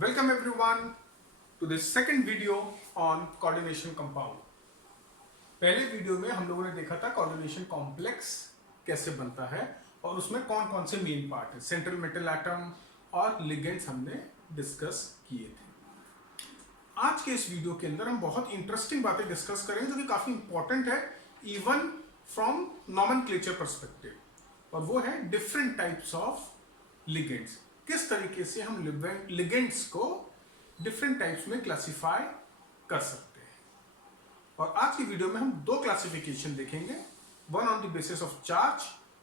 Welcome everyone to this second video on coordination compound. पहले video में हम लोगों ने देखा था कोऑर्डिनेशन कॉम्प्लेक्स कैसे बनता है और उसमें कौन कौन से मेन पार्ट है, सेंट्रल मेटल एटम और लिगेंड्स हमने डिस्कस किए थे। आज के इस वीडियो के अंदर हम बहुत इंटरेस्टिंग बातें डिस्कस करेंगे जो कि काफी इंपॉर्टेंट है इवन फ्रॉम नॉमेनक्लेचर पर्सपेक्टिव, और वो है डिफरेंट टाइप्स ऑफ लिगेंड्स। किस तरीके से हम लिगेंड्स को डिफरेंट टाइप्स में क्लासिफाई कर सकते हैं। और आज की वीडियो में हम दो क्लासिफिकेशन देखेंगे, one on the basis of charge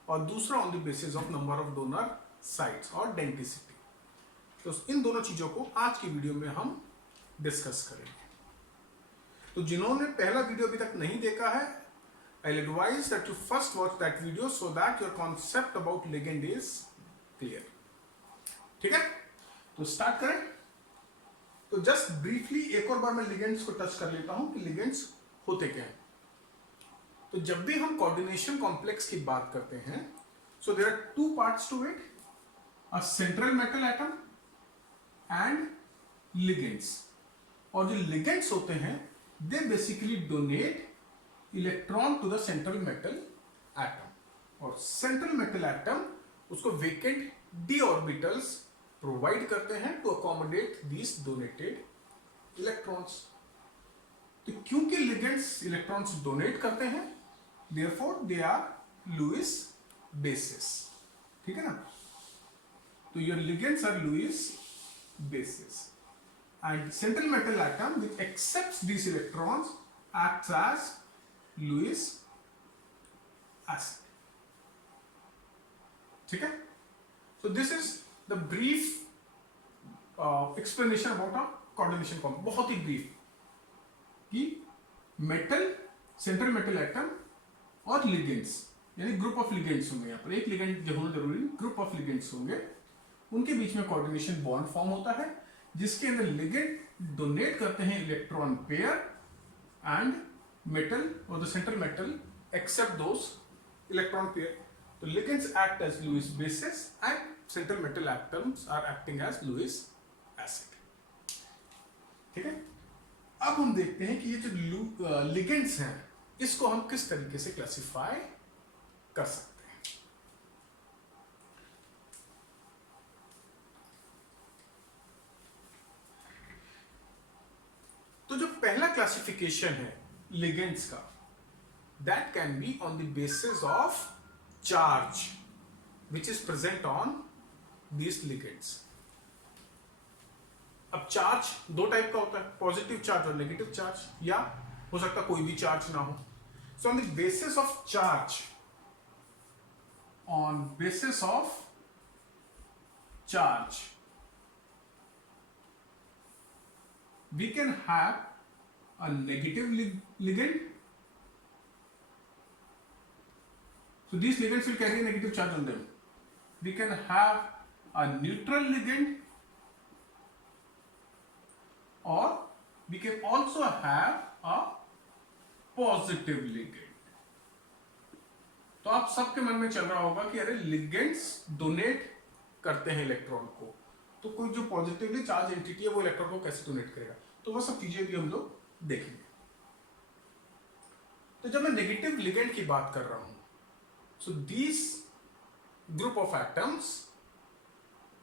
और दूसरा on the basis of number of donor sites और डेंसिटी। तो इन दोनों चीजों को आज की वीडियो में हम डिस्कस करेंगे। तो जिन्होंने पहला वीडियो अभी तक नहीं देखा है, I'll advise that you first watch that video so that your concept about ligand is clear. ठीक है, तो स्टार्ट करें। तो जस्ट ब्रीफली एक और बार मैं लिगेंड्स को टच कर लेता हूं कि लिगेंड्स होते क्या हैं। तो जब भी हम कोऑर्डिनेशन कॉम्प्लेक्स की बात करते हैं, so there are two parts to it, a central metal atom and ligands. और जो लिगेंड्स होते हैं they basically donate electron to the central metal atom, और सेंट्रल मेटल एटम उसको वेकेंट डी ऑर्बिटल्स प्रोवाइड करते हैं to accommodate these donated electrons. तो क्योंकि लिगेंड्स इलेक्ट्रॉन्स डोनेट करते हैं, therefore they are Lewis bases. ठीक है ना, तो your ligands are Lewis bases and central metal atom which accepts these electrons acts as Lewis acid. ठीक है, so this is the brief explanation about a coordination compound, बहुत ही brief कि metal, central metal atom और ligands, यानी group of ligands होंगे। यहाँ पर एक लिगेंड जो होना जरूरी नहीं, ग्रुप ऑफ लिगेंड्स होंगे, उनके बीच में कोऑर्डिनेशन बॉन्ड फॉर्म होता है जिसके अंदर लिगेंड डोनेट करते हैं इलेक्ट्रॉन पेयर एंड मेटल और the central metal accept those electron pair. तो ligands act as Lewis bases and central metal atoms are acting as Lewis acid. ठीक है, अब हम देखते हैं कि ये जो लिगेंड्स हैं इसको हम किस तरीके से क्लासिफाई कर सकते हैं। तो जो पहला क्लासिफिकेशन है लिगेंड्स का, that can be on the basis of charge which is present on this ligands. अब चार्ज दो टाइप का होता है, पॉजिटिव चार्ज और नेगेटिव चार्ज, या हो सकता कोई भी चार्ज ना हो। So on the basis of charge, on basis of charge we can have a negative ligand. So these ligands will carry a negative charge on them. We can have a neutral ligand, or we can also have a positive ligand. तो आप सबके मन में चल रहा होगा कि अरे लिगेंड्स डोनेट करते हैं इलेक्ट्रॉन को, तो कोई जो पॉजिटिवली चार्ज एंटिटी है वो इलेक्ट्रॉन को कैसे डोनेट करेगा। तो वो सब चीजें भी हम लोग देखेंगे। तो जब मैं नेगेटिव लिगेंड की बात कर रहा हूं, so this group of atoms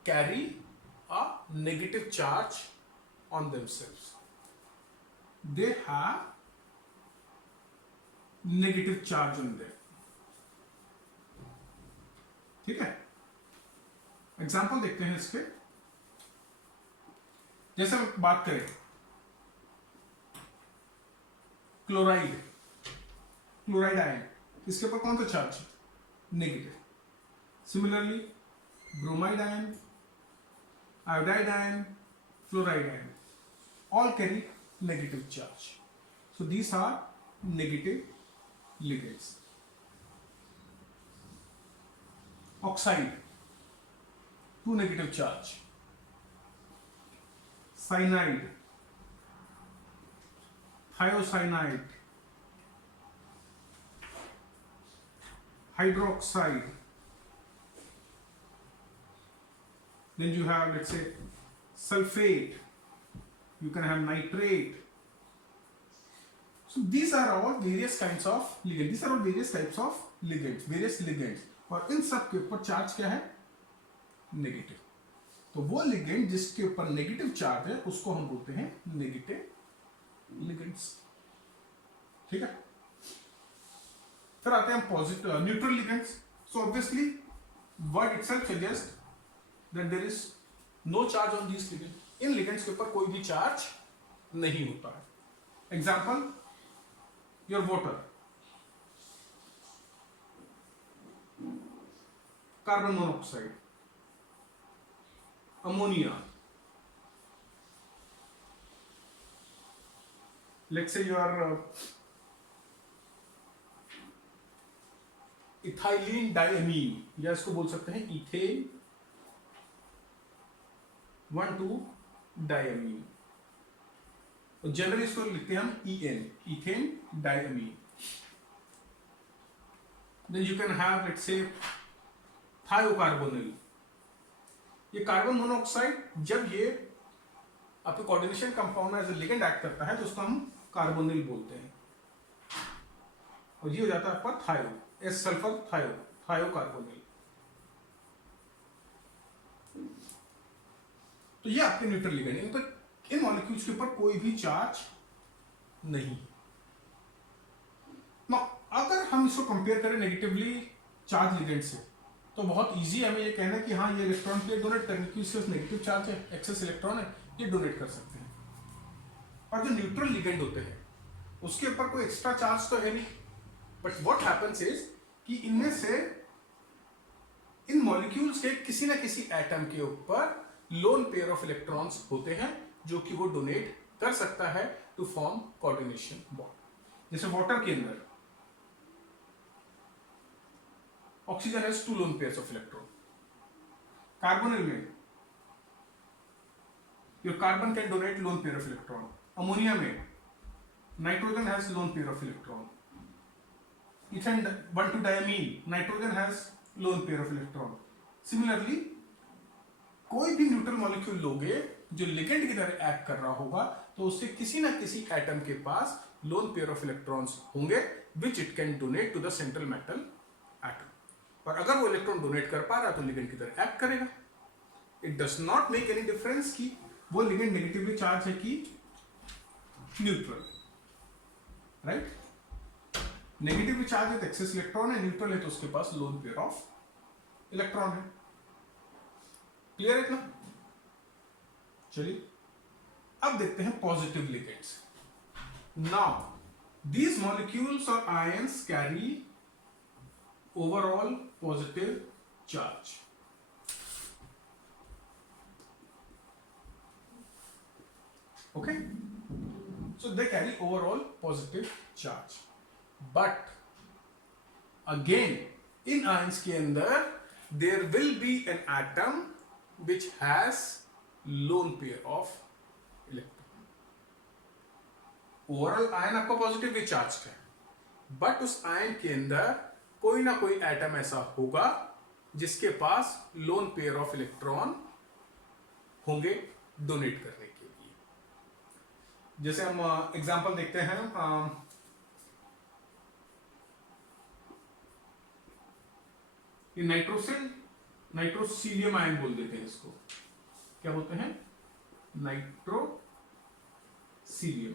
carry a negative charge on themselves, they have negative charge on them. ठीक है, एग्जांपल देखते हैं इसके। जैसे हम बात करें क्लोराइड, क्लोराइड आयन, इसके ऊपर कौन सा charge? Negative. Similarly bromide ion, iodide ion, fluoride ion, all carry negative charge. So these are negative ligands. Oxide, two negative charge. Cyanide, thiocyanide, hydroxide, then you have, let's say, sulfate, you can have nitrate. So these are all various kinds of ligands. These are all various types of ligands, various ligands. और इन सब के ऊपर charge क्या है? Negative. तो वो ligand जिसके ऊपर नेगेटिव चार्ज है उसको हम बोलते हैं नेगेटिव लिगेंड्स. ठीक है. फिर आते हैं positive neutral ligands. So obviously word itself suggest that there is no charge on these ligand. इन लिगेंड्स के ऊपर कोई भी चार्ज नहीं होता है. Example, your water, carbon monoxide, ammonia, let's say your ethylene diamine, या इसको बोल सकते हैं इथेन 1,2-डायमीन. तो जनरली इसको लिखते हैं हम EN, ethane diamine. then you can have let's say thiocarbonyl. ये कार्बन मोनोऑक्साइड जब ये आपके कोऑर्डिनेशन कंपाउंड में एज ए लिगेंड एक्ट करता है तो उसको हम कार्बोनिल बोलते हैं. और ये हो जाता है आपका थायो, एस सल्फर थायो, थायोकार्बोनिल. तो ये आपके न्यूट्रल लिगेंड. इन पर इन मॉलिक्यूल्स के ऊपर कोई भी चार्ज नहीं. अगर हम इसको कंपेयर करें नेगेटिवली चार्ज लिगेंड से तो बहुत इजी है हमें ये कहना कि हाँ ये इलेक्ट्रॉन प्लेट डोनेट करने की इसके नेगेटिव चार्ज है, एक्सेस इलेक्ट्रॉन है, ये डोनेट कर सकते हैं. और जो न्यूट्रल लिगेंड होते हैं उसके ऊपर कोई एक्स्ट्रा चार्ज तो है नहीं. बट व्हाट हैपेंस इज कि इनमें से इन मॉलिक्यूल्स के किसी ना किसी एटम के ऊपर लोन पेयर ऑफ इलेक्ट्रॉन्स होते हैं जो कि वो डोनेट कर सकता है टू फॉर्म कोऑर्डिनेशन बॉन्ड. जैसे वाटर के अंदर oxygen has 2 lone pairs of electron. Carbonyl में your carbon can donate lone pair of electron. Ammonia में nitrogen has lone pair of electron. Ethane one two diamine, nitrogen has lone pair of electron. Similarly कोई भी neutral molecule लोगे जो ligand की तरह act कर रहा होगा तो उससे किसी ना किसी एटम के पास लोन पेयर ऑफ इलेक्ट्रॉन्स होंगे which it can donate to the central metal atom. और अगर वो इलेक्ट्रॉन डोनेट कर पा रहा तो लिगेंड की तरह एक्ट करेगा. It does not make any difference कि वो लिगेंड नेगेटिवली चार्ज है कि न्यूट्रल. राइट. नेगेटिवली चार्ज है तो एक्सेस इलेक्ट्रॉन है, न्यूट्रल है तो उसके पास लोन पेयर ऑफ इलेक्ट्रॉन है. क्लियर है इतना? चलिए अब देखते हैं positive ligands. Now these molecules और ions carry overall positive charge. Okay, so they carry overall positive charge, but again in ions के अंदर there will be an atom which has lone pair of electron. Overall ion आपका positively charged है, but उस ion के अंदर कोई ना कोई एटम ऐसा होगा जिसके पास लोन पेयर ऑफ इलेक्ट्रॉन होंगे डोनेट करने के लिए. जैसे हम एग्जांपल देखते हैं, ये नाइट्रोसीलियम आयन बोल देते हैं इसको. क्या बोलते हैं? नाइट्रोसीलियम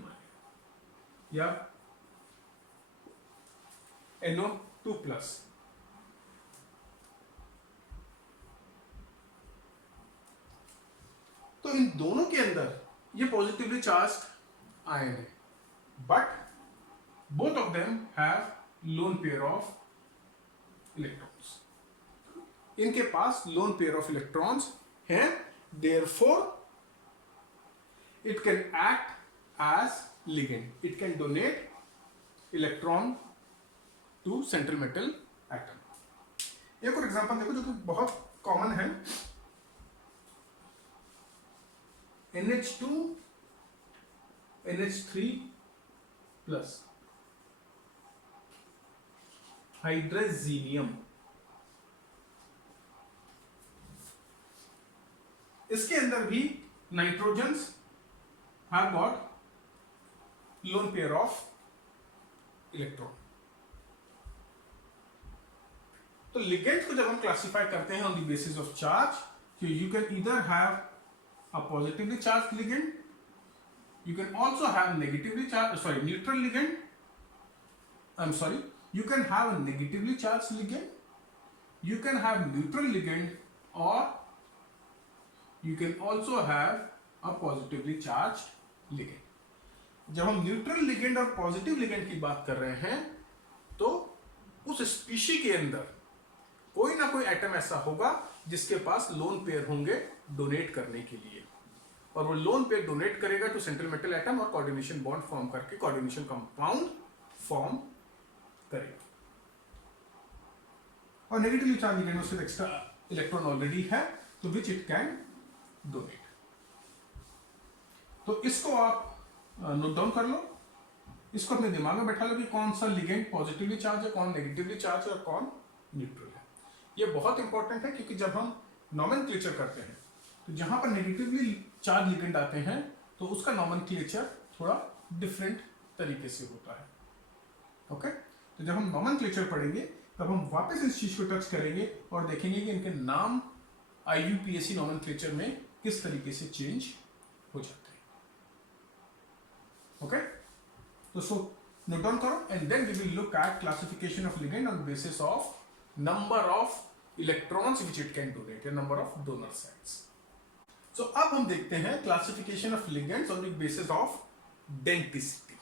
आयन या NO2+. तो इन दोनों के अंदर ये पॉजिटिवली चार्ज्ड आयन है, but both of them have lone pair of electrons. इनके पास लोन पेयर ऑफ इलेक्ट्रॉन्स हैं, therefore it can act as ligand. It can donate electron to central metal atom. एक और एग्जांपल देखो जो कि बहुत कॉमन है. NH2 NH3+ हाइड्रोजीनियम. इसके अंदर भी nitrogens have got lone pair of electron. तो लिगेंड को जब हम क्लासिफाई करते हैं on the basis of charge, so you can either have a positively charged ligand, you can also have negatively charged, neutral ligand, you can have a negatively charged ligand, you can have neutral ligand, or you can also have a positively charged ligand। जब हम neutral ligand और positive ligand की बात कर रहे हैं तो उस स्पीशी के अंदर कोई ना कोई एटम ऐसा होगा जिसके पास लोन पेयर होंगे डोनेट करने के लिए, और वो लोन पेयर डोनेट करेगा टू सेंट्रल मेटल एटम और कोऑर्डिनेशन बॉन्ड फॉर्म करके कोऑर्डिनेशन कंपाउंड फॉर्म करेगा। और नेगेटिवली चार्ज लिगेंड उसमें एक्स्ट्रा इलेक्ट्रॉन ऑलरेडी है तो विच इट कैन डोनेट। तो इसको आप नोट डाउन कर लो, इसको अपने दिमाग में बैठा लो कि कौन सा लिगेंड पॉजिटिवली चार्ज है, कौन नेगेटिवली चार्ज है और कौन न्यूट्रल है। ये बहुत इंपॉर्टेंट है क्योंकि जब हम नॉमेनक्लेचर करते हैं तो जहां पर नेगेटिवली चार्ज लिगेंड आते हैं तो उसका नॉमेनक्लेचर थोड़ा डिफरेंट तरीके से होता है। ओके, तो जब हम नॉमेनक्लेचर पढ़ेंगे तब हम वापस इस चीज को टच करेंगे और देखेंगे कि इनके नाम IUPAC नॉमेनक्लेचर में किस तरीके से चेंज हो जाते हैं। Okay, so note down karo, and then we will look at classification of ligand on the basis of number of electrons which it can donate, a number of donor sites. So अब हम देखते हैं classification of ligands on the basis of denticity.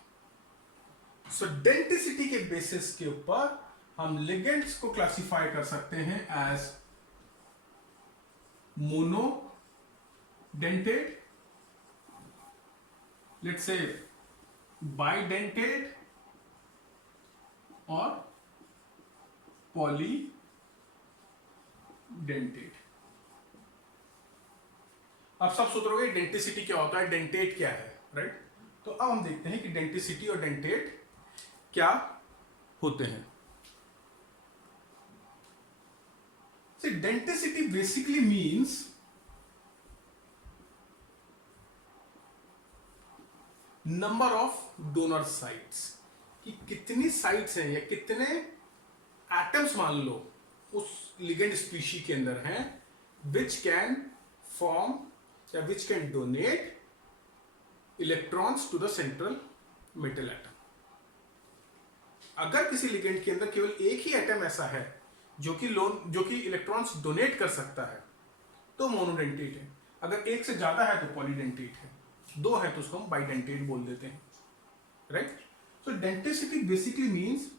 So denticity के basis के ऊपर हम ligands को classify कर सकते हैं as monodentate, let's say bidentate और polydentate। अब सब सोच रहे हो डेंटिसिटी क्या होता है, डेंटेट क्या है, राइट? तो अब हम देखते हैं कि डेंटिसिटी और डेंटेट क्या होते हैं। See, denticity basically means number of donor sites, कि कितनी साइट्स हैं या कितने एटम्स मान लो उस लिगेंड स्पीशी के अंदर हैं विच कैन फॉर्म या which can donate electrons to the central metal atom. अगर किसी लिगेंड के अंदर केवल एक ही एटम ऐसा है जो कि इलेक्ट्रॉन्स डोनेट कर सकता है तो मोनोडेंटेट है, अगर एक से ज्यादा है तो पॉलीडेंटेट है, दो है तो उसको हम बाइडेंटेट बोल देते हैं, right? So denticity basically means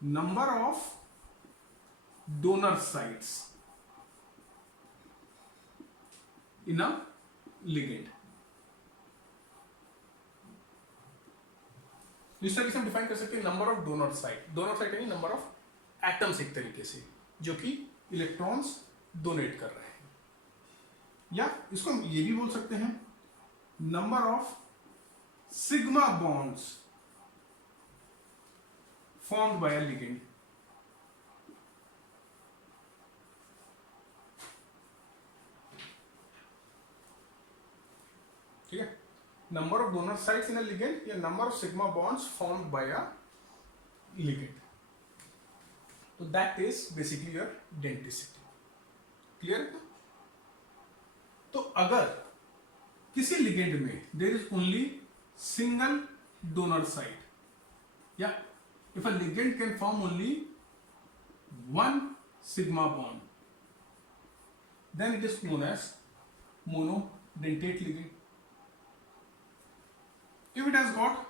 number of donor sites in a ligand. इस तरीके से हम डिफाइन कर सकते हैं number of donor site. Donor site यानी नंबर ऑफ एटम्स एक तरीके से जो कि इलेक्ट्रॉन्स डोनेट कर रहे हैं, या इसको हम ये भी बोल सकते हैं number of sigma bonds formed by a ligand. ठीक है, number of donor sites in a ligand या number of sigma bonds formed by a ligand. तो that is basically your denticity. Clear है? तो अगर किसी लिगेंड में there is only single donor site, या if a ligand can form only one sigma bond, then it is known as monodentate ligand. If it has got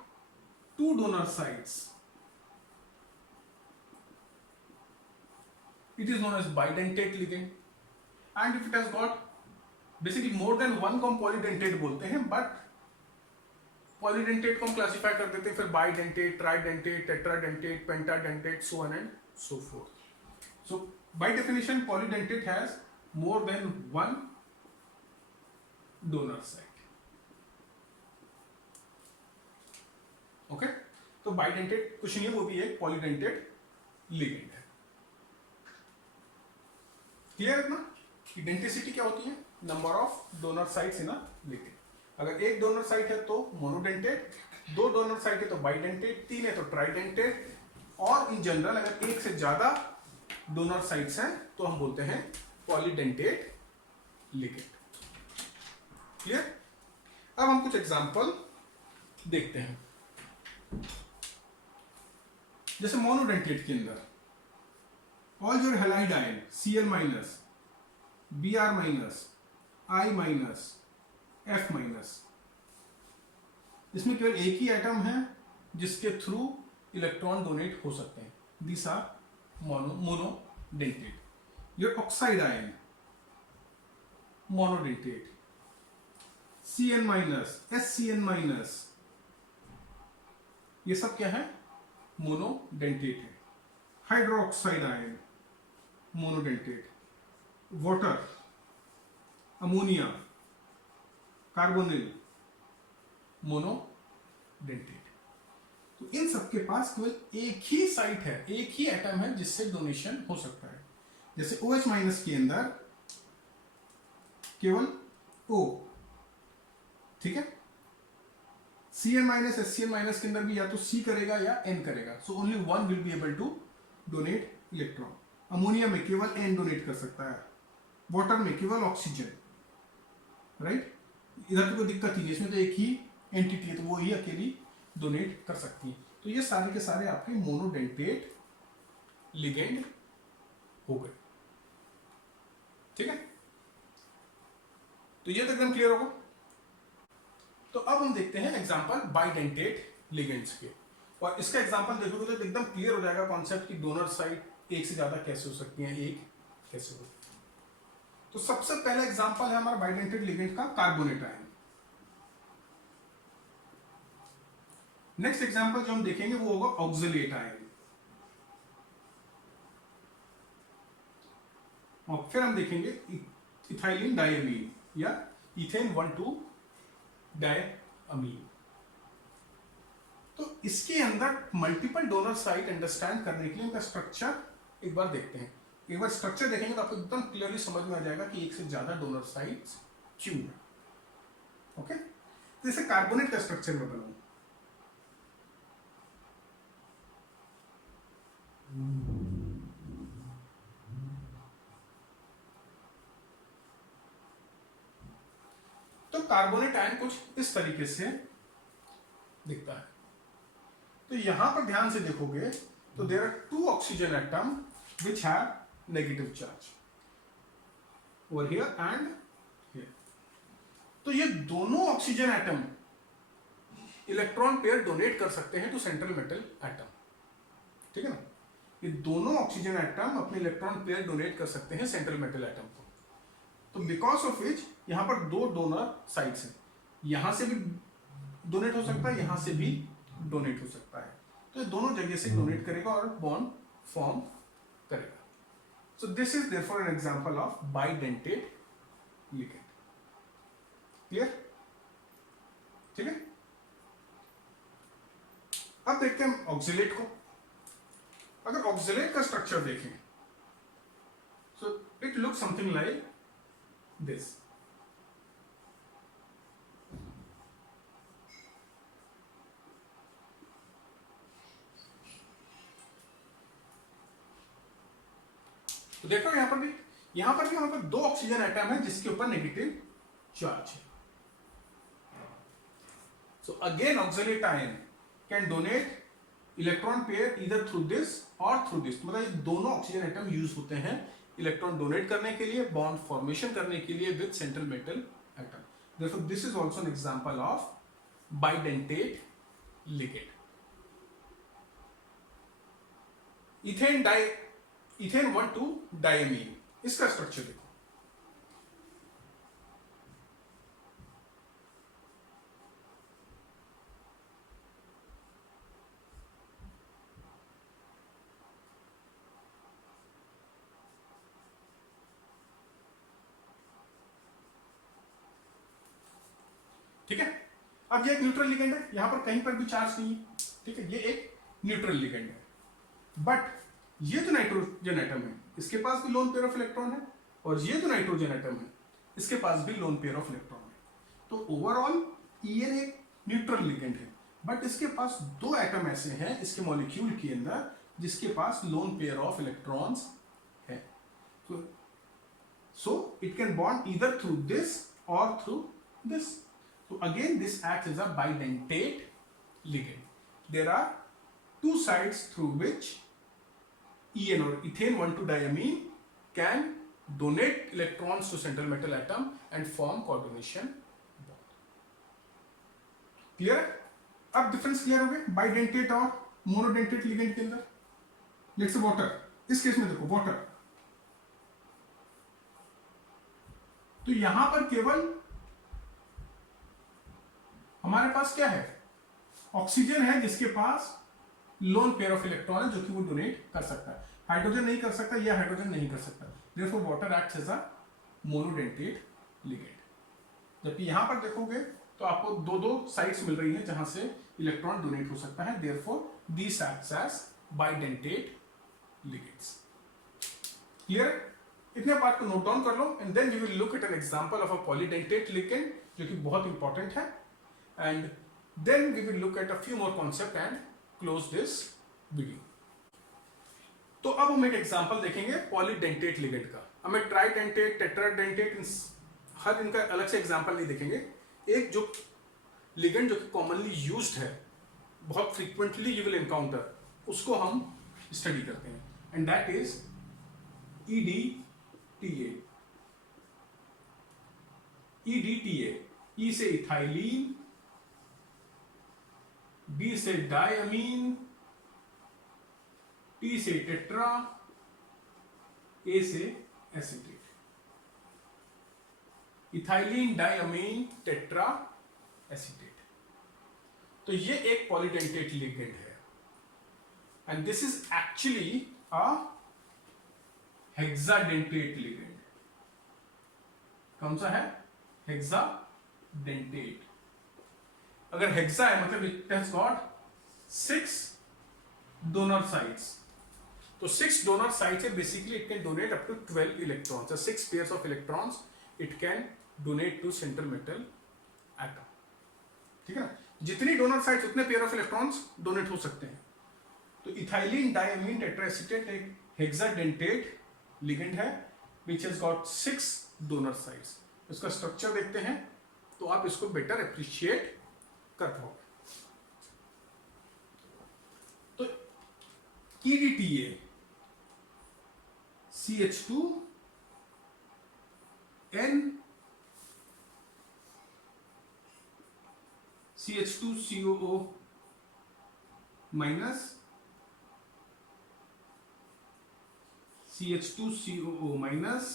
two donor sites, it is known as bidentate ligand. And if it has got basically more than one को हम polydentate बोलते हैं, but polydentate को हम classify कर देते हैं फिर bidentate, tridentate, tetradentate, pentadentate, so on and so forth. So by definition polydentate has more than one donor site. Okay, तो bidentate कुछ नहीं है, वो भी एक polydentate ligand है। क्लियर है ना कि डेंटिसिटी क्या होती है? Number of donor sites in a ligand. अगर एक डोनर साइट है तो मोनोडेंटेट, दो डोनर साइट है तो बाइडेंटेट, तीन है तो ट्राइडेंटेट, और इन जनरल अगर एक से ज्यादा डोनर साइट्स हैं तो हम बोलते हैं पॉलीडेंटेट लिगेंड। क्लियर? अब हम कुछ एग्जांपल देखते हैं। जैसे मोनोडेंटेट के अंदर all your halide ion Cl minus, Br minus, I minus, F minus, इसमें केवल एक ही एटम है जिसके थ्रू इलेक्ट्रॉन डोनेट हो सकते हैं। This are monodentate. Your oxide ion monodentate, Cn minus, SCN minus, ये सब क्या है? मोनोडेंटेट है। Hydroxide ion monodentate, water, ammonia, carbonyl monodentate. तो इन सबके पास केवल एक ही साइट है, एक ही एटम है जिससे डोनेशन हो सकता है। जैसे OH माइनस के अंदर केवल O, ठीक है। Cn माइनस, SCN माइनस के अंदर भी या तो C करेगा या N करेगा, so only one will be able to donate electron. Ammonia में केवल N डोनेट कर सकता है, वाटर में केवल ऑक्सीजन, राइट। इधर तो कोई दिक्कत ही नहीं, इसमें तो एक ही एंटिटी है तो वो ही अकेली डोनेट कर सकती है। तो ये सारे के सारे आपके मोनोडेंटेट लिगेंड हो गए, ठीक है। तो ये तो एकदम क्लियर होगा। तो अब हम देखते हैं एग्जांपल बाइडेंटेट लिगेंड्स के, और इसका एग्जांपल देखोगे तो एकदम क्लियर हो जाएगा कॉन्सेप्ट कि डोनर साइट एक से ज्यादा कैसे हो सकती है, एक कैसे हो। तो सबसे पहला एग्जांपल है हमारा बाइडेंटेट लिगेंड का कार्बोनेट आयन। नेक्स्ट एग्जांपल जो हम देखेंगे वो होगा ऑक्सलेट आयन, और फिर हम देखेंगे इथाइलिन डायमीन या इथेन 1,2 डायमीन। तो इसके अंदर मल्टीपल डोनर साइट अंडरस्टैंड करने के लिए इनका स्ट्रक्चर एक बार देखते हैं। एक बार स्ट्रक्चर देखेंगे तो आपको एकदम क्लियरली समझ में आ जाएगा कि एक से ज्यादा डोनर साइट्स क्यों है। ओके, तो जैसे कार्बोनेट का स्ट्रक्चर में बनाऊं, तो कार्बोनेट आयन कुछ इस तरीके से दिखता है। तो यहां पर ध्यान से देखोगे तो there are 2 oxygen atom which have negative charge over here and here. तो ये दोनों oxygen atom electron pair donate कर सकते हैं टू सेंट्रल मेटल एटम, ठीक है ना। ये दोनों ऑक्सीजन एटम अपने इलेक्ट्रॉन पेयर डोनेट कर सकते हैं सेंट्रल मेटल एटम को। तो बिकॉज ऑफ विच यहां पर 2 डोनर साइट्स हैं, यहां से भी डोनेट हो सकता है, यहां से भी डोनेट हो सकता है। तो ये दोनों जगह से डोनेट करेगा और बॉन्ड फॉर्म करेगा। सो this is therefore N example of bidentate ligand. Clear? ठीक है। अब देखते हैं ऑक्सिलेट को। अगर ऑक्सिलेट का स्ट्रक्चर देखें so it looks something like this. तो देखो यहां पर भी हमारे पास 2 ऑक्सीजन एटम है जिसके ऊपर नेगेटिव चार्ज है। So again oxalate ion can donate electron pair इधर थ्रू दिस और थ्रू दिस। मतलब ये दोनों ऑक्सीजन एटम यूज होते हैं इलेक्ट्रॉन डोनेट करने के लिए, बॉन्ड फॉर्मेशन करने के लिए with central metal atom. Therefore this is also an example of bidentate ligand. Ethane 1,2 diamine, इसका स्ट्रक्चर देखो। ठीक है। अब ये एक न्यूट्रल लिगेंड है, यहां पर कहीं पर भी चार्ज नहीं है, ठीक है। ये एक न्यूट्रल लिगेंड है। बट ये जो नाइट्रोजन एटम है इसके पास भी लोन पेयर ऑफ इलेक्ट्रॉन है, और ये जो नाइट्रोजन एटम है इसके पास भी लोन पेयर ऑफ इलेक्ट्रॉन है। तो ओवरऑल EN एक न्यूट्रल लिगेंड है, बट इसके पास दो एटम ऐसे हैं इसके मॉलिक्यूल के अंदर जिसके पास लोन पेयर ऑफ इलेक्ट्रॉन्स है। So it can bond either through this or through this. So again this acts as a bidentate ligand. There are two sides through which EN or ethane 1,2-diamine can donate electrons to central metal atom and form coordination bond. Clear? अब difference clear हो गए bidentate और monodentate ligand के अंदर। Let's say water, इस case में देखो water, तो यहां पर केवल हमारे पास क्या है, ऑक्सीजन है जिसके पास लोन पेयर ऑफ इलेक्ट्रॉन है जो कि वो डोनेट कर सकता है, हाइड्रोजन नहीं कर सकता या हाइड्रोजन नहीं कर सकता, therefore water acts as a monodentate ligand. जबकि यहां पर देखोगे तो आपको दो दो साइड्स मिल रही हैं जहां से इलेक्ट्रॉन डोनेट हो सकता है, therefore this acts as bidentate ligands. Clear? इतने पार्ट को नोट डाउन कर लो and then we will look at an example of a polydentate ligand जो कि बहुत इंपॉर्टेंट है, and then we will look at a few more concept and close this video. तो अब हम एक एग्जांपल देखेंगे पॉलीडेंटेट लिगेंड का। हम एक ट्राइडेंटेट, टेट्राडेंटेट, हर इनका अलग से एग्जांपल नहीं देखेंगे। एक जो लिगेंड जो कि कॉमनली यूज्ड है, बहुत फ्रीक्वेंटली यू विल एनकाउंटर, उसको हम स्टडी करते हैं, and that is EDTA। EDTA, E से इथाइलीन, D से डायमीन, T से टेट्रा, A से acetate. Ethylene, diamine, tetra, acetate. तो ये एक पॉलीडेंटेट लिगेंड है, and this is actually a hexadentate ligand. कौन सा है? हेक्साडेंटेट। अगर हेक्सा है मतलब it has got 6 donor sites. तो 6 डोनर साइट्स है, basically it can donate up to 12 electrons, 6 pairs of electrons it can donate to central metal atom. ठीक है ना? जितनी डोनर साइट्स उतने पेयर ऑफ इलेक्ट्रॉन्स डोनेट हो सकते हैं। तो इथाइलीन डायमीन टेट्राएसीटेट एक हेक्साडेंटेट लिगेंड है which has got 6 donor sites. इसका स्ट्रक्चर देखते हैं तो आप इसको बेटर अप्रिशिएट कर पाओगे। तो EDTA CH2 N CH2COO minus CH2COO minus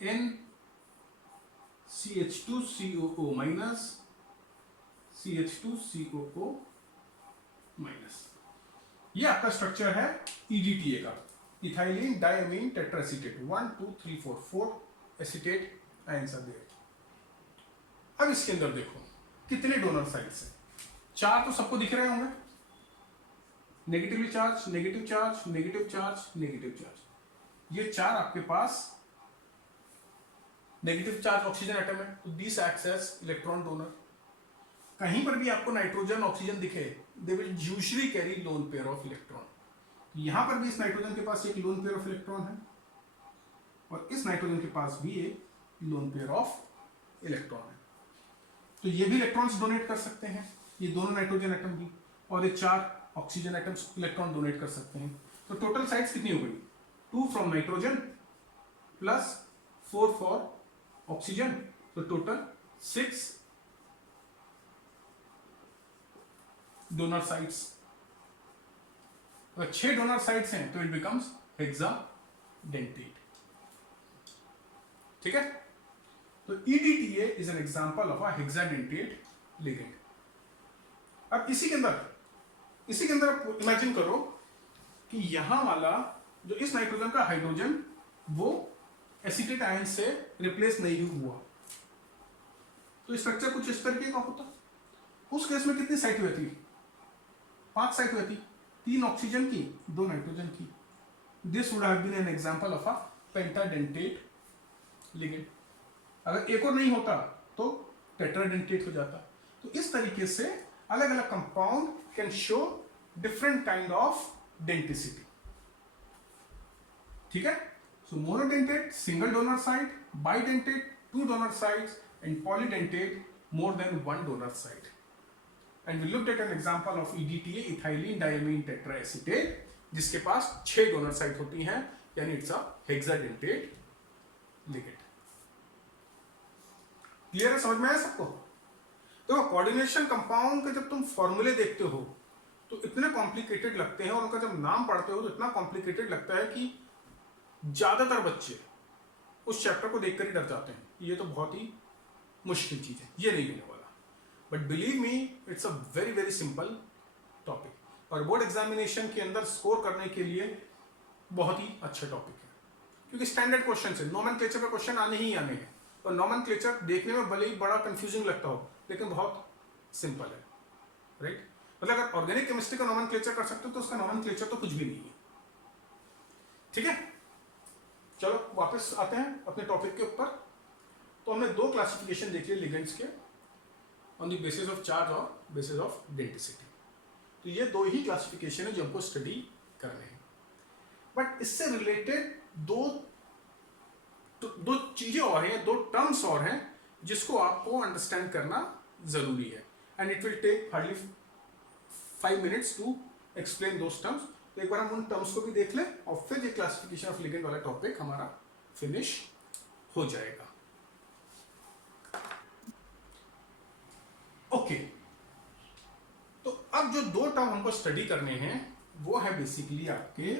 N CH2COO minus CH2COO minus। ये आपका स्ट्रक्चर है EDTA का, ethylene diamine tetraacetate, 1 2 3 4 4 acetate ions are there. अब इसके अंदर देखो कितने डोनर साइट्स हैं। 4 तो सबको दिख रहे होंगे, negatively charge, negative charge, negative charge, negative charge. ये 4 आपके पास नेगेटिव चार्ज ऑक्सीजन एटम है, तो this acts as electron donor. कहीं पर भी आपको नाइट्रोजन ऑक्सीजन दिखे, they will usually carry lone pair of electron. यहां पर भी इस नाइट्रोजन के पास एक लोन पेयर ऑफ इलेक्ट्रॉन है और इस नाइट्रोजन के पास भी एक लोन पेयर ऑफ इलेक्ट्रॉन है। तो ये भी इलेक्ट्रॉन्स डोनेट कर सकते हैं, ये दोनों नाइट्रोजन एटम भी, और ये 4 ऑक्सीजन एटम्स इलेक्ट्रॉन डोनेट कर सकते हैं। तो टोटल साइड्स कितनी हो गई? 2 from nitrogen plus 4 for oxygen, तो टोटल 6 डोनर साइट्स। अगर 6 डोनर साइट्स हैं तो इट बिकम्स हेक्साडेंटेट। ठीक है? तो EDTA is an example of a hexadentate ligand. अब इसी के अंदर आप इमेजिन करो कि यहां वाला जो इस नाइट्रोजन का हाइड्रोजन वो एसीटेट आयन से रिप्लेस नहीं हुआ, तो स्ट्रक्चर कुछ इस तरीके का होता। उस केस में कितनी साइट हुई थी? 5 साइट हुई थी, 3 ऑक्सीजन की, 2 नाइट्रोजन की। This would have been an example of a pentadentate ligand. अगर एक और नहीं होता तो टेट्राडेंटेट हो जाता। तो इस तरीके से अलग अलग compound can show different kind of denticity. ठीक है। So monodentate single donor site, bidentate two donor sites, and polydentate more than one donor site. And we looked at an example of EDTA, ethylene diamine tetraacetate, जिसके पास 6 donor site होती हैं, यानी it's a hexadentate ligand. Clear है? समझ में आया सबको? तो कोऑर्डिनेशन कंपाउंड के जब तुम फॉर्मूले देखते हो तो इतने कॉम्प्लिकेटेड लगते हैं, और उनका जब नाम पढ़ते हो तो इतना कॉम्प्लिकेटेड लगता है कि ज्यादातर बच्चे उस चैप्टर को देखकर ही डर जाते हैं, ये तो बहुत ही मुश्किल चीज है, ये नहीं होने वाला। But believe me, it's a very very simple topic, और बोर्ड एग्जामिनेशन के अंदर स्कोर करने के लिए बहुत ही अच्छा टॉपिक है, क्योंकि स्टैंडर्ड क्वेश्चन है, नोमेनक्लेचर का क्वेश्चन आने ही आने हैं, और नोमेनक्लेचर देखने में भले ही बड़ा कंफ्यूजिंग लगता हो लेकिन बहुत सिंपल है, राइट? मतलब अगर ऑर्गेनिक केमिस्ट्री का नोमेनक्लेचर कर सकते हो तो उसका नोमेनक्लेचर तो कुछ भी नहीं है। ठीक है, चलो वापस आते हैं अपने टॉपिक के ऊपर। तो हमने 2 क्लासिफिकेशन देख लिए लिगेंड्स के, on the basis of charge और बेसिस ऑफ डेंसिटी। तो ये 2 ही क्लासिफिकेशन है जो हमको स्टडी करने हैं। बट इससे रिलेटेड दो चीजें और हैं, 2 टर्म्स और हैं जिसको आपको अंडरस्टैंड करना जरूरी है, and it will take hardly 5 minutes to explain those terms. तो एक बार हम उन टर्म्स को भी देख लें और फिर ये क्लासिफिकेशन ऑफ लिगेंड वाला टॉपिक हमारा फिनिश हो जाएगा। ओके, तो अब जो 2 टर्म हमको स्टडी करने हैं वो है बेसिकली आपके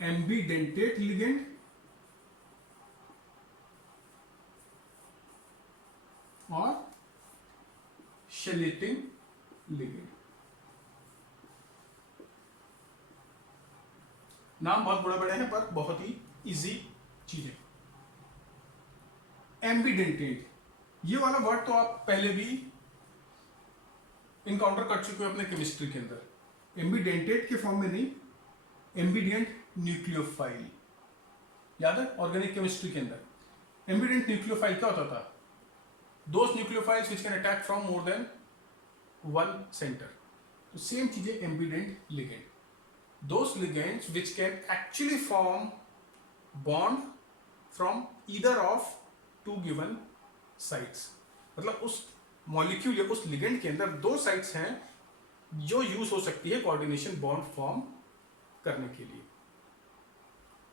एम्बीडेंटेट लिगेंड और शेलेटिंग लिगेंड। नाम बहुत बड़े बड़े हैं पर बहुत ही इजी चीजें। एम्बीडेंटेट, ये वाला वर्ड तो आप पहले भी इनकाउंटर कर चुके हो अपने केमिस्ट्री के अंदर। एम्बीडेंटेट के फॉर्म में नहीं, एम्बीडेंट न्यूक्लियोफाइल, याद है ऑर्गेनिक केमिस्ट्री के अंदर। एम्बीडेंट न्यूक्लियोफाइल क्या होता था? Those nucleophiles which can attack from more than 1 centre. तो सेम चीजें एम्बीडेंट ligand, those ligands which can actually form bond from either of 2 given sites। मतलब उस मॉलिक्यूल या उस लिगेंड के अंदर 2 साइट्स हैं जो यूज हो सकती है कोऑर्डिनेशन बॉन्ड फॉर्म करने के लिए।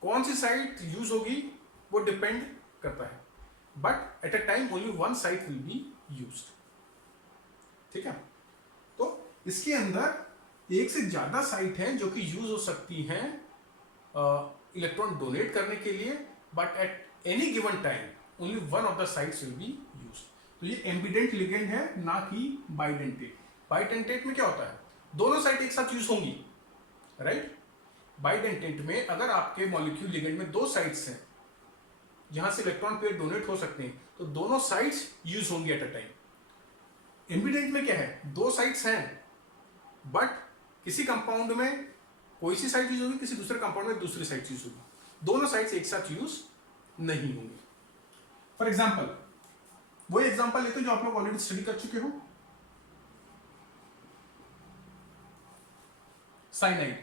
कौन सी साइट यूज होगी वो डिपेंड करता है, but at a time only 1 site will be used. ठीक है, तो इसके अंदर एक से ज्यादा साइट हैं जो कि यूज हो सकती हैं इलेक्ट्रॉन डोनेट करने के लिए, but at any given time only 1 of the sites will be used. तो ये एम्बीडेंट लिगेंड है, ना कि बाइडेंटेट। बाइडेंटेट में क्या होता है? दोनों साइट एक साथ यूज होंगी, राइट? बाइडेंटेट में अगर आपके मॉलिक्यूल लिगेंड में 2 साइट्स हैं जहां से इलेक्ट्रॉन पेयर डोनेट हो सकते हैं, तो दोनों साइट्स यूज होंगी एट अ टाइम। एम्बीडेंट में क्या है? 2 साइट्स हैं बट किसी कंपाउंड में कोई सी साइट यूज होगी, किसी दूसरे कंपाउंड में दूसरी साइट यूज होगी, दोनों साइट्स एक साथ यूज नहीं होंगी। फॉर एग्जांपल, वो एग्जांपल लेते हैं जो आप लोग ऑलरेडी स्टडी कर चुके हो, साइनाइड।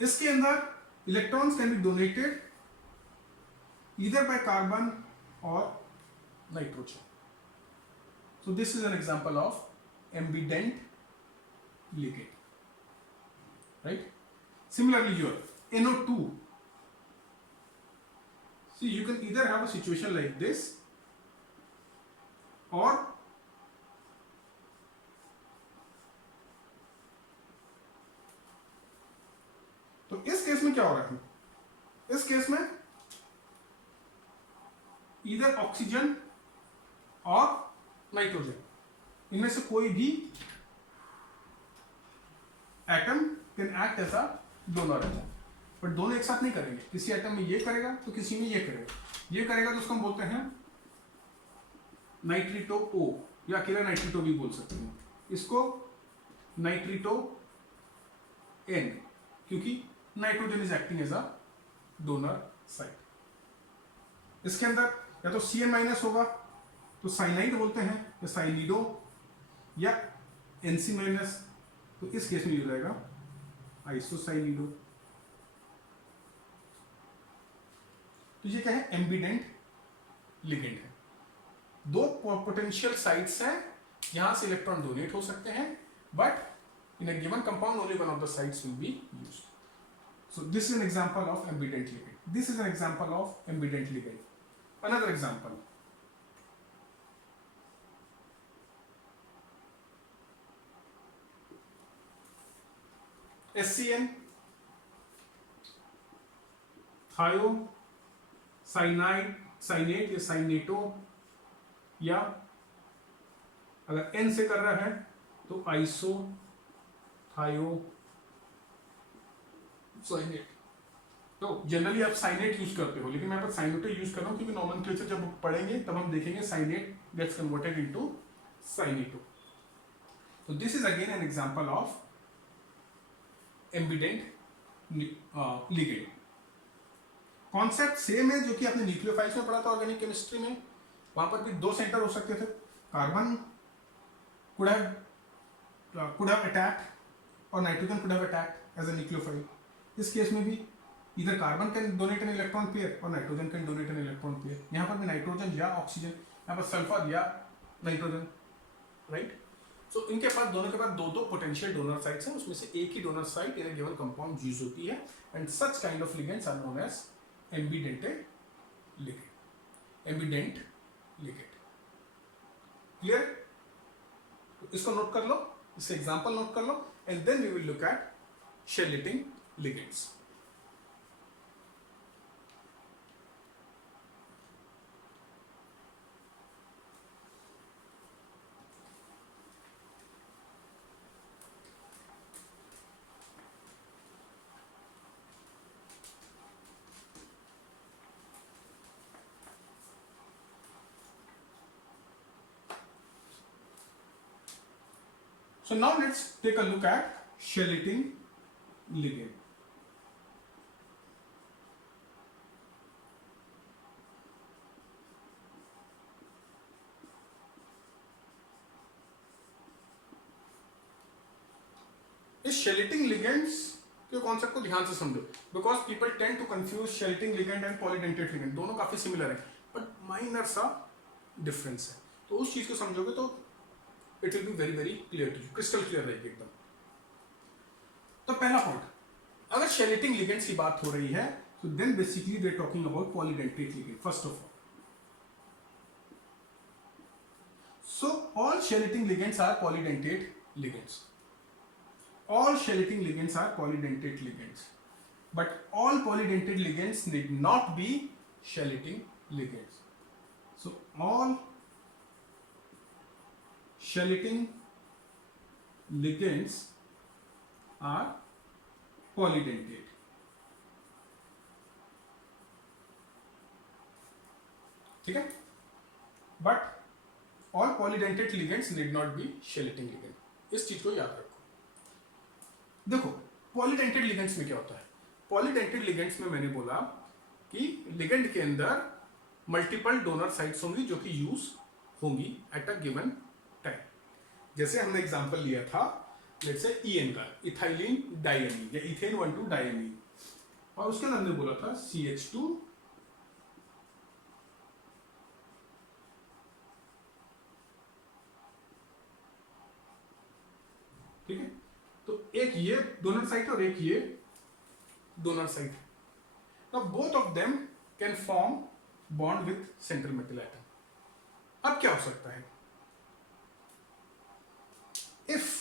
इसके अंदर electrons can be donated either by carbon और nitrogen. So this is an example of ambidentate ligand, right? Similarly here, NO2. See, you can either have a situation like this or तो इस case में क्या हो रहा है? इस case में इधर ऑक्सीजन और नाइट्रोजन, इनमें से कोई भी atom can act as a donor atom, but दोनों एक साथ नहीं करेंगे। किसी एटम में ये करेगा तो किसी में ये करेगा। ये करेगा तो उसको हम बोलते हैं नाइट्रिटो ओ, या अकेला नाइट्रिटो भी बोल सकते हैं। इसको नाइट्रिटो N, क्योंकि nitrogen is acting as a donor site. इसके अंदर या तो Cn माइनस होगा तो साइनाइड बोलते हैं, या साइनिडो, या Nc माइनस, तो इस केस में हो जाएगा आइसोसाइनिडो। तो ये क्या है? एम्बिडेंट लिगेंड है। दो पोटेंशियल साइट्स हैं यहां से इलेक्ट्रॉन डोनेट हो सकते हैं, but in a given compound only one of the sites will be used. So this is an example of ambident ligand. This is an example of ambident ligand. Another example, SCN, थायो cyanide, साइनेट या साइनेटो, या अगर N से कर रहा है तो iso थायो साइनेट। तो जनरली आप साइनेट यूज करते हो, लेकिन मैं पर साइनेटो यूज कर रहा हूं क्योंकि नॉमेनक्लेचर जब पढ़ेंगे तब हम देखेंगे साइनेट गेट्स कन्वर्टेड इनटू साइनेटो। तो this is again an example of ambient ligand. Concept same है जो कि आपने न्यूक्लियोफाइल्स में पढ़ा था ऑर्गेनिक केमिस्ट्री में। वहां पर भी दो सेंटर हो सकते थे, कार्बन कुड हैव अटैक्ड और nitrogen could have attacked as a nucleophile. इस केस में भी either carbon can donate an electron pair और nitrogen can donate an electron pair. यहाँ पर भी नाइट्रोजन या ऑक्सीजन, यहाँ पर सल्फर या नाइट्रोजन, राइट? सो इनके पास दोनों के पास दो दो पोटेंशियल डोनर साइट्स हैं, उसमें से एक ही donor site in a given compound use होती है, and such kind of ligands are known as ambidentate ligand. Ambidentate ligand clear? इसको नोट कर लो, इससे एग्जांपल नोट कर लो, and then we will look at shell-eating ligands. So now let's take a look at shell-eating ligand. इस chelating ligands के concept को ध्यान से समझो, because people tend to confuse chelating ligand and polydentate ligand. दोनों काफी सिमिलर है but minor सा डिफरेंस है, तो उस चीज को समझोगे तो it will be very very clear to you, crystal clear रहेगी एकदम। तो पहला पॉइंट, अगर शेल-ईटिंग लिगेंड्स की बात हो रही है तो then basically we are talking about polydentate ligand first of all. So all shell-eating ligands are polydentate ligands. All shell-eating ligands are polydentate ligands. But all polydentate ligands need not be shell-eating ligands. So all shell-eating ligands are polydentate. ठीक है? But all polydentate ligands need not be shell-eating ligand. इस चीज को याद रखो। देखो polydentate ligands में क्या होता है, पॉलीडेंटेट लिगेंड्स में मैंने बोला कि लिगेंड के अंदर मल्टीपल डोनर साइट्स होंगी जो कि यूज होंगी एट अ गिवन टाइम। जैसे हमने एग्जांपल लिया था लेट्स से EN का, इथाइलिन डाइएमीन या इथेन 1,2 डाइएमीन, और उसके अंदर हमने बोला था CH2 ठीक है। तो एक ये डोनर साइट और एक ये donor site. Now both of them can form bond with central metal atom. अब क्या हो सकता है, if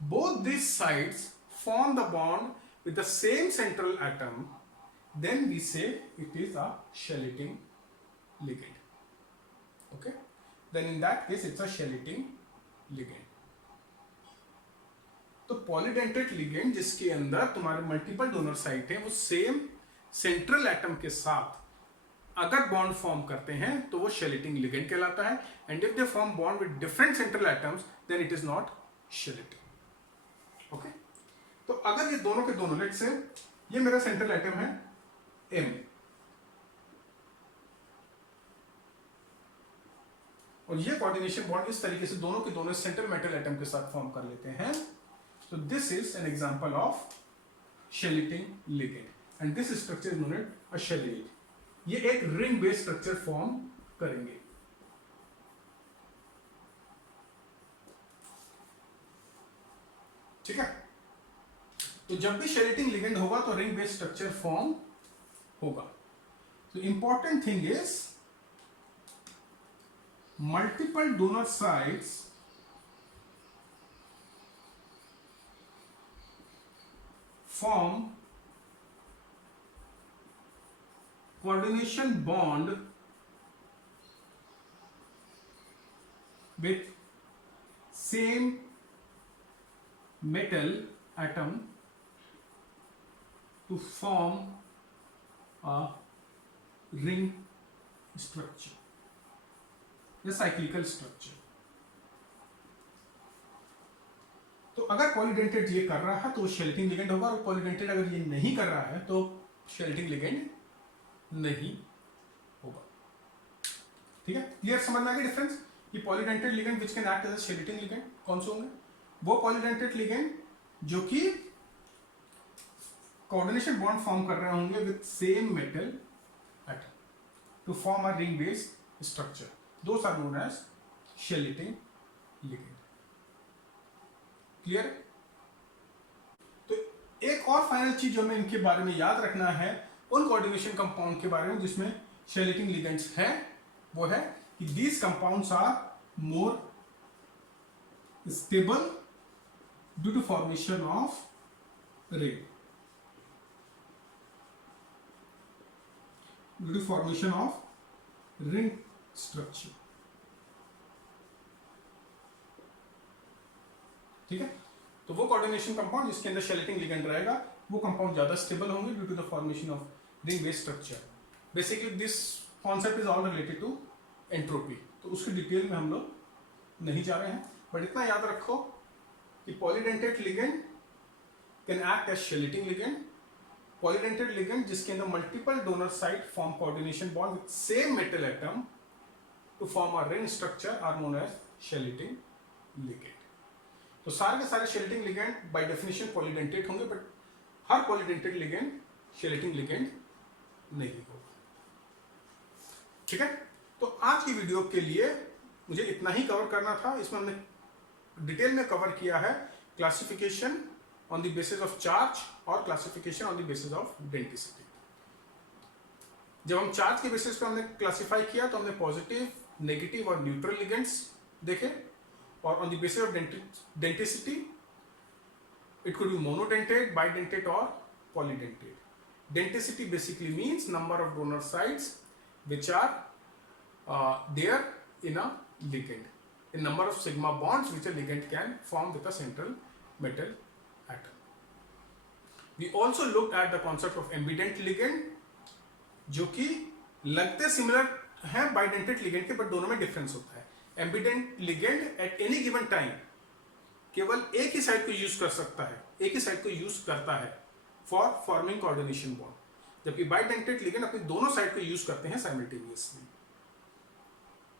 both these sides form the bond with the same central atom, then we say it is a shell-eating ligand. Okay, then in that case it's a shell-eating ligand. तो polydentate ligand जिसके अंदर तुम्हारे multiple donor site है वो same central atom के साथ अगर bond form करते हैं तो वो शेल-ईटिंग लिगेंड कहलाता है, and if they form bond with different central atoms then it is not chelating. Okay, तो अगर ये दोनों के दोनों, लेट से ये मेरा सेंट्रल एटम है M, और ये कोऑर्डिनेशन बॉन्ड इस तरीके से दोनों के दोनों सेंट्रल मेटल एटम के साथ फॉर्म कर लेते हैं, तो this is an example of chelating ligand, and this structure is known as a chelate. ये एक रिंग बेस्ड स्ट्रक्चर फॉर्म करेंगे। ठीक है, तो जब भी शेलेटिंग लिगेंड होगा तो रिंग बेस्ड स्ट्रक्चर फॉर्म होगा। तो important thing is multiple donor sites form coordination bond with same metal atom to form a ring structure, a cyclical structure. तो अगर पॉलीडेंटेट ये कर रहा है तो शेलेटिंग लिगेंड होगा, और पॉलीडेंटेट अगर ये नहीं कर रहा है तो शेलेटिंग लिगेंड नहीं होगा। ठीक है, क्लियर, समझ में आ गया डिफरेंस? कि polydentate ligand which can act as a chelating ligand कौन से होंगे? वो पॉलीडेंटेट लिगेंड जो कि कोऑर्डिनेशन बॉन्ड फॉर्म कर रहे होंगे with same metal atom to form a ring based structure, those are known as chelating ligand. Clear? तो एक और फाइनल चीज जो हमें इनके बारे में याद रखना है उन कोऑर्डिनेशन कंपाउंड के बारे में जिसमें शेलेटिंग लिगेंड्स हैं, वो है कि these compounds are more stable due to formation of ring, due to formation of ring structure. ठीक है, तो वो कोऑर्डिनेशन कंपाउंड जिसके अंदर शेलेटिंग लिगेंड रहेगा वो कंपाउंड ज्यादा स्टेबल होंगे due to the formation of ring based structure. Basically this concept is all related to entropy, तो उसकी डिटेल में हम लोग नहीं जा रहे हैं, बट इतना याद रखो कि polydentate ligand can act as chelating ligand. Polydentate ligand जिसके अंदर multiple donor site form coordination bond with same metal atom to form a ring structure are known as chelating ligand. तो सारे के सारे chelating ligand by definition polydentate होंगे, but हर polydentate ligand chelating ligand नहीं होगा। ठीक है, तो आज की वीडियो के लिए मुझे इतना ही कवर करना था। इसमें हमने डिटेल में कवर किया है classification on the basis of charge और classification on the basis of density. जब हम चार्ज के बेसिस पे हमने क्लासिफाई किया तो हमने पॉजिटिव, नेगेटिव और न्यूट्रल लिगेंड्स देखे, और on the basis of denticity it could be monodentate, bidentate or polydentate. Denticity basically means number of donor sites which are there in a ligand, in number of sigma bonds which a ligand can form with a central metal atom. We also looked at the concept of ambident ligand जो कि लगते similar है bidentate ligand के, but दोनों में difference होता है। Ambient ligand at any given time केवल एक ही साइड को यूज कर सकता है, एक ही साइड को यूज करता है फॉर फॉर्मिंग कोऑर्डिनेशन बॉन्ड, जबकि बाइडेंटेट लिगेंड अपनी दोनों साइड को यूज करते हैं साइमल्टेनियसली।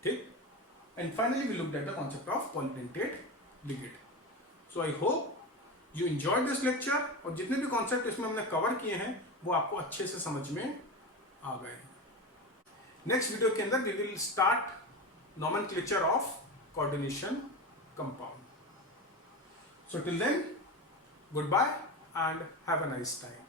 ठीक, and finally we looked at the concept of polydentate ligand. So I hope you enjoyed this lecture, और जितने भी कॉन्सेप्ट इसमें हमने कवर किए हैं वो आपको अच्छे से समझ में आ गए हैं। नेक्स्ट वीडियो के अंदर we will start nomenclature of coordination compound. So till then, goodbye and have a nice time.